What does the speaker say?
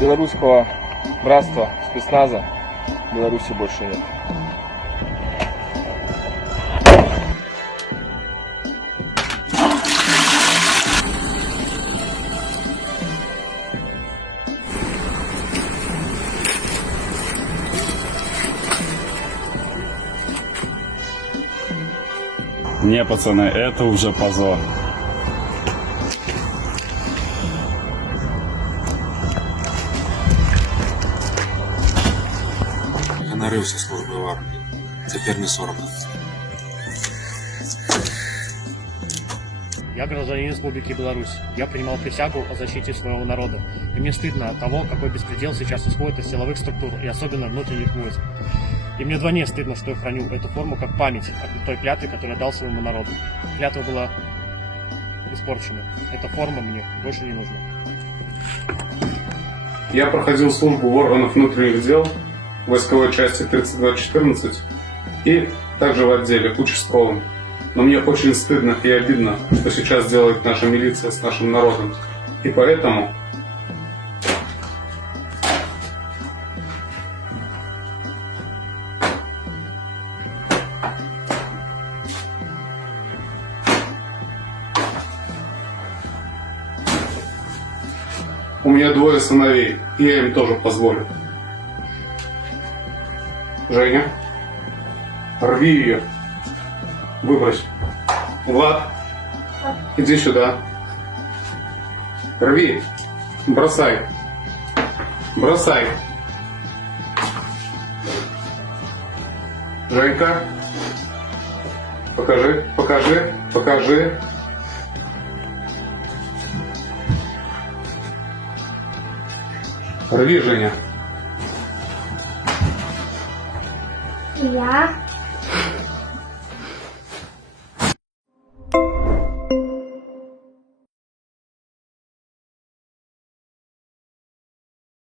Белорусского братства, спецназа в Беларуси больше нет. Не, пацаны, это уже позор. Я нарився служби в армії. Тепер не соромно. Я гражданин Республики Беларусь. Я принимал присягу о защите своего народа. И мне стыдно от того, какой беспредел сейчас исходит из силовых структур, и особенно внутренних войск. И мне вдвойне стыдно, что я храню эту форму как память о той клятве, которую я дал своему народу. Клятва была испорчена. Эта форма мне больше не нужна. Я проходил службу в органах внутренних дел, в войсковой части 3214 и также в отделе участковым. Но мне очень стыдно и обидно, что сейчас делает наша милиция с нашим народом. И поэтому у меня двое сыновей, и я им тоже позволю. Женя, рви ее. Выбрось. Влад, иди сюда. Рви. Бросай. Бросай. Женька. Покажи, покажи, покажи. Рви, Женя. Я